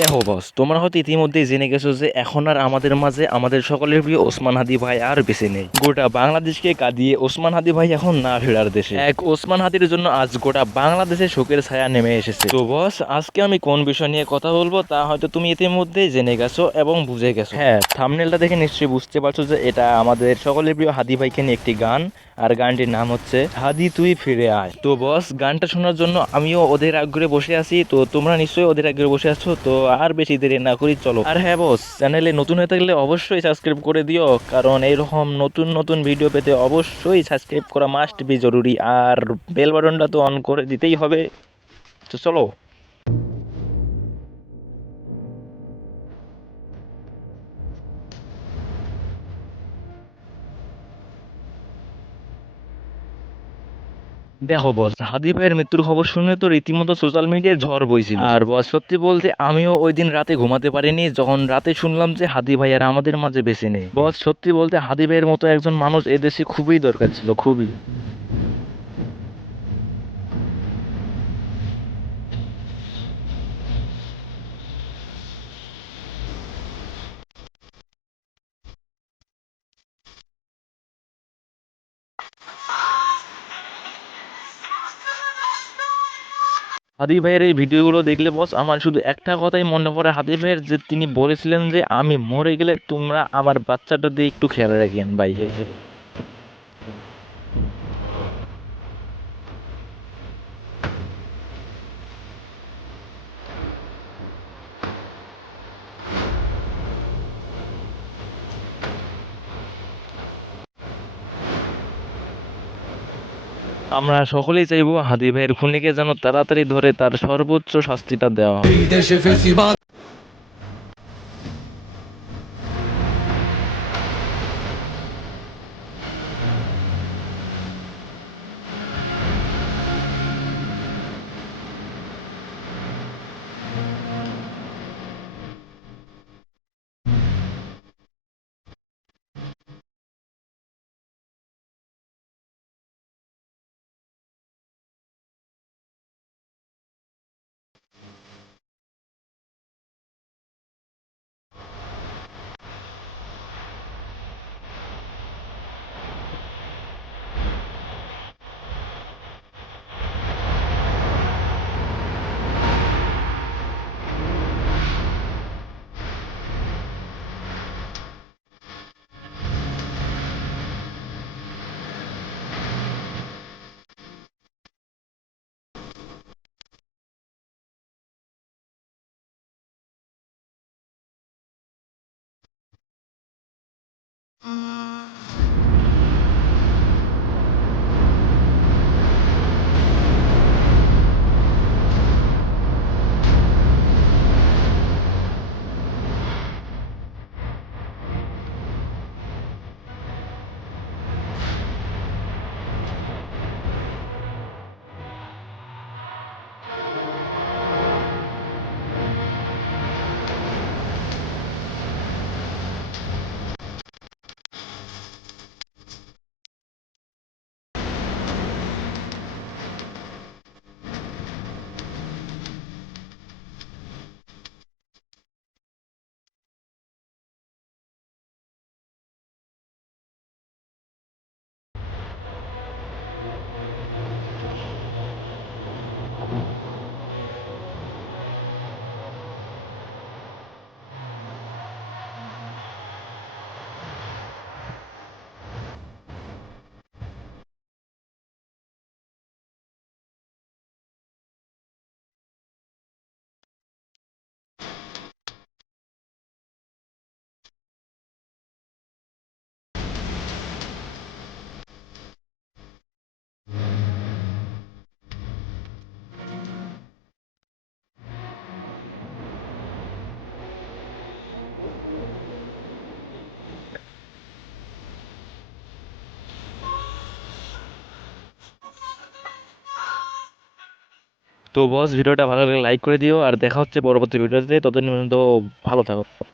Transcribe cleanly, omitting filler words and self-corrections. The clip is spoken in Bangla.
দেখো বস, তোমরা হয়তো ইতিমধ্যেই জেনে গেছো যে এখন আর আমাদের মাঝে আমাদের সকলের প্রিয় ওসমান হাদি ভাই আর বেঁচে নেই। গোটা বাংলাদেশকে কাঁদিয়ে ওসমান হাদি ভাই এখন না ফেরার দেশে। এক ওসমান হাদির জন্য আজ গোটা বাংলাদেশে শোকের ছায়া নেমে এসেছে। তো বস, আজকে আমি কোন বিষয় নিয়ে কথা বলবো তা হয়তো তুমি ইতিমধ্যেই জেনে গেছো এবং বুঝে গেছো। হ্যাঁ, থাম্বনেলটা দেখে নিশ্চয়ই বুঝতে পারছো যে এটা আমাদের সকলের প্রিয় হাদি ভাইকে নিয়ে একটি গান, আর গানটির নাম হচ্ছে হাদি তুই ফিরে আয়। তো বস, গানটা শোনার জন্য আমিও ওদের আগ্রহে বসে আছি, তো তোমরা নিশ্চয়ই ওদের আগ্রহে বসে আছো। তো আর বেশি দেরি না করি, চলো। আর হ্যাঁ বস, চ্যানেলে নতুন হয়ে থাকলে অবশ্যই সাবস্ক্রাইব করে দিও, কারণ এইরকম নতুন নতুন ভিডিও পেতে অবশ্যই সাবস্ক্রাইব করা মাস্ট বি জরুরি, আর বেল বাটনটা তো অন করে দিতেই হবে। তো চলো। দেখো বস, হাদি ভাইয়ের মৃত্যুর খবর শুনে তো রীতিমতো সোশ্যাল মিডিয়ায় ঝড় বইছিল। আর বস, সত্যি বলতে আমিও ওই দিন রাতে ঘুমাতে পারিনি যখন রাতে শুনলাম যে হাদি ভাই আর আমাদের মাঝে বেঁচে নেই। বস, সত্যি বলতে হাদি ভাইয়ের মতো একজন মানুষ এদেশে খুবই দরকার ছিল, খুবই। হাদি ভাইয়ের এই ভিডিওগুলো দেখলে বস আমার শুধু একটা কথাই মনে পড়ে হাদি ভাইয়ের, যে তিনি বলেছিলেন যে আমি মরে গেলে তোমরা আমার বাচ্চাটা দিয়ে একটু খেয়াল রাখেন ভাই। আমরা সকলেই চাইবো হাদি ভাইয়ের খুনিকে যেন তাড়াতাড়ি ধরে তার সর্বোচ্চ শাস্তিটা দেওয়া হয়। তো বস, ভিডিওটা ভালো লাগলে লাইক করে দিও, আর দেখা হচ্ছে পরবর্তী ভিডিওতে। ততদিন পর্যন্ত ভালো থাকো।